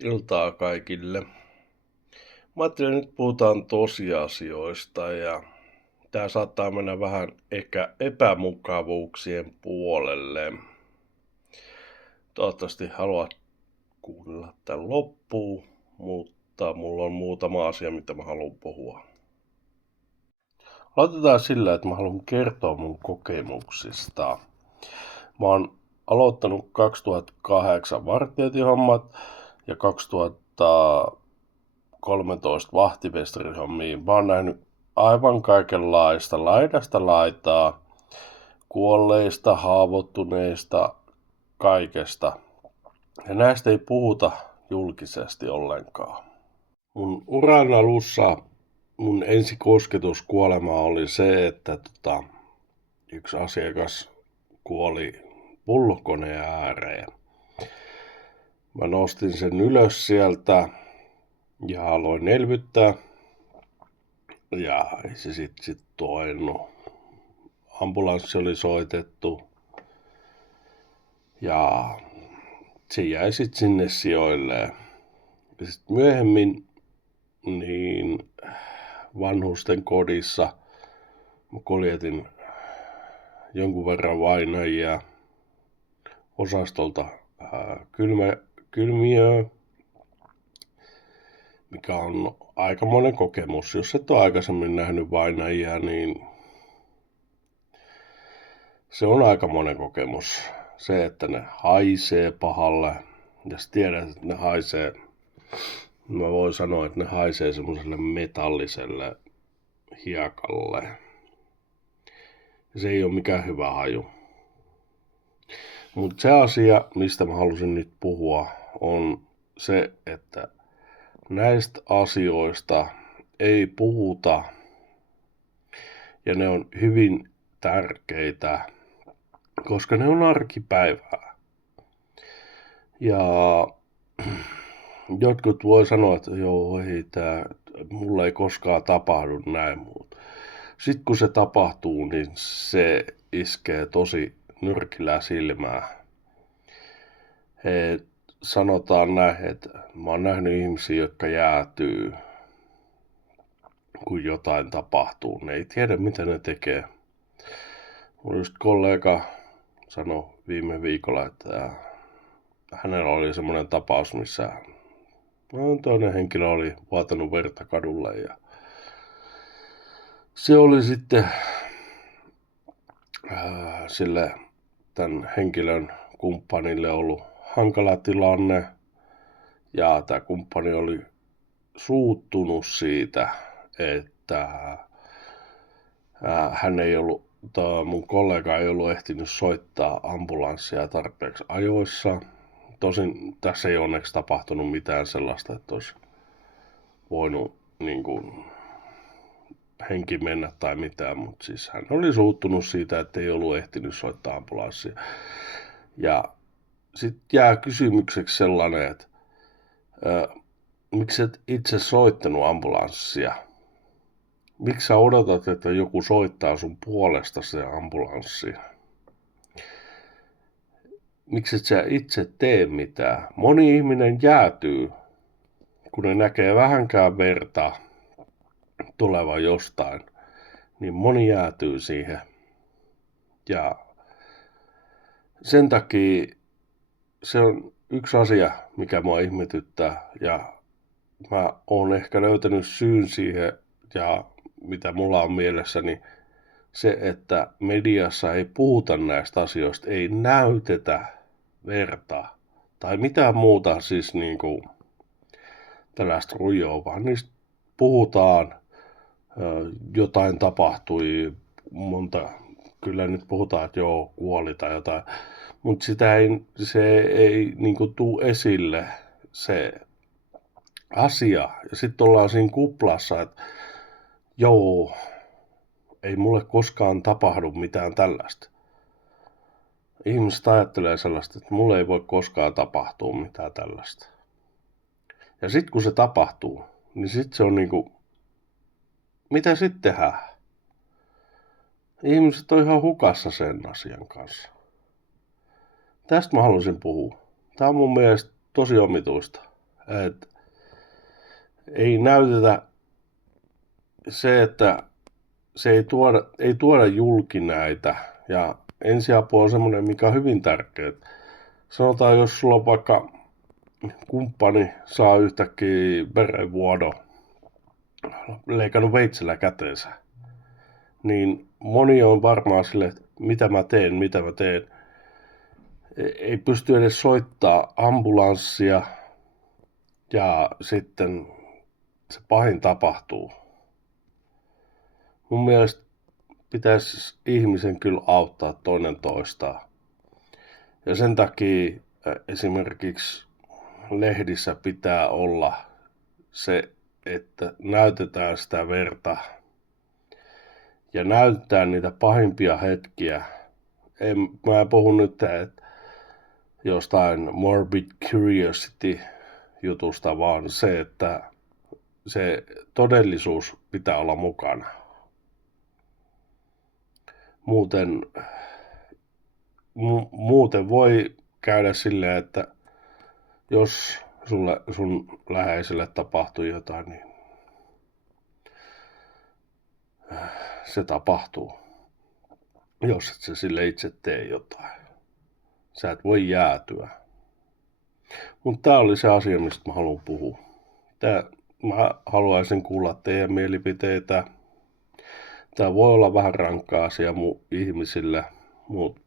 Iltaa kaikille. Mä ajattelin, nyt puhutaan tosiasioista ja tää saattaa mennä vähän ehkä epämukavuuksien puolelle. Toivottavasti haluat kuunnella tän loppuun, mutta mulla on muutama asia, mitä mä haluan puhua. Aloitetaan sillä, että mä haluan kertoa mun kokemuksista. Mä oon aloittanut 2008 vartiointihommat ja 2013 vahtimestarihommiin. Mä oon nähnyt aivan kaikenlaista, laidasta laitaa, kuolleista, haavoittuneista, kaikesta. Ja näistä ei puhuta julkisesti ollenkaan. Mun uran alussa mun ensikosketus kuolemaan oli se, että yksi asiakas kuoli pullokoneen ääreen. Mä nostin sen ylös sieltä ja aloin elvyttää. Ja ei se sit toinut. Ambulanssi oli soitettu. Ja se jäi sit sinne sijoilleen. Ja sit myöhemmin niin vanhusten kodissa mä kuljetin jonkun verran vainajia osastolta kylmiöön, mikä on aikamoinen kokemus. Jos et ole aikaisemmin nähnyt vainajia, niin se on aikamoinen kokemus. Se, että ne haisee pahalle, ja sä tiedät, että ne haisee, mä voin sanoa, että ne haisee semmoiselle metalliselle hiekalle. Ja se ei ole mikään hyvä haju. Mutta se asia, mistä mä halusin nyt puhua, on se, että näistä asioista ei puhuta ja ne on hyvin tärkeitä, koska ne on arkipäivää. Ja jotkut voi sanoa, että joo, ei mulle ei koskaan tapahdu näin, mutta sitten kun se tapahtuu, niin se iskee tosi nyrkillä silmää. Sanotaan näin, että mä oon nähnyt ihmisiä, jotka jäätyy, kun jotain tapahtuu. Ne ei tiedä, mitä ne tekee. Mun just kollega sanoi viime viikolla, että hänellä oli semmoinen tapaus, missä toinen henkilö oli vuotanut verta kadulle ja se oli sitten sille tämän henkilön kumppanille ollut hankala tilanne ja tämä kumppani oli suuttunut siitä, että hän ei ollut, mun kollega ei ollut ehtinyt soittaa ambulanssia tarpeeksi ajoissa. Tosin tässä ei onneksi tapahtunut mitään sellaista, että olisi voinut niin kuin henki mennä tai mitään, mutta siis hän oli suuttunut siitä, että ei ollut ehtinyt soittaa ambulanssia. Ja sitten jää kysymykseksi sellainen, että miksi et itse soittanut ambulanssia? Miksi sä odotat, että joku soittaa sun puolesta se ambulanssi? Miksi et sä itse tee mitään? Moni ihminen jäätyy, kun ne näkee vähänkään verta tuleva jostain, niin moni jäätyy siihen. Ja sen takia se on yksi asia, mikä mua ihmetyttää, ja mä oon ehkä löytänyt syyn siihen, ja mitä mulla on mielessäni, se, että mediassa ei puhuta näistä asioista, ei näytetä verta tai mitään muuta siis niinku tällaista rujoa, vaan niistä puhutaan, jotain tapahtui, kyllä nyt puhutaan, että joo, kuoli tai jotain, mutta se ei niinku tuu esille se asia. Ja sitten ollaan siinä kuplassa, että joo, ei mulle koskaan tapahdu mitään tällaista. Ihmiset ajattelee sellaista, että mulle ei voi koskaan tapahtua mitään tällaista. Ja sitten kun se tapahtuu, niin sitten se on niinku, mitä sitten tehdään? Ihmiset on ihan hukassa sen asian kanssa. Tästä mä haluaisin puhua. Tää on mun mielestä tosi omituista, Et ei näytetä se, että se ei tuoda julki näitä. Ja ensiapu on semmoinen, mikä on hyvin tärkeä. Sanotaan, jos sulla on vaikka kumppani saa yhtäkkiä verenvuodon, leikannut veitsellä käteensä, niin moni on varmaan silleen, että mitä mä teen. Ei pysty edes soittaa ambulanssia ja sitten se pahin tapahtuu. Mun mielestä pitäisi ihmisen kyllä auttaa toinen toistaan. Ja sen takia esimerkiksi lehdissä pitää olla se, että näytetään sitä verta ja näytetään niitä pahimpia hetkiä. Mä en puhu nyt jostain morbid curiosity jutusta, vaan se, että se todellisuus pitää olla mukana. Muuten voi käydä silleen, että jos sun läheiselle tapahtuu jotain, niin se tapahtuu, jos et sä sille itse tee jotain. Sä et voi jäätyä. Mutta tää oli se asia, mistä mä haluan puhua. Mä haluaisin kuulla teidän mielipiteitä. Tää voi olla vähän rankka asia ihmisille, mutta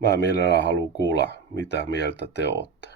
mä mielellään haluan kuulla, mitä mieltä te ootte.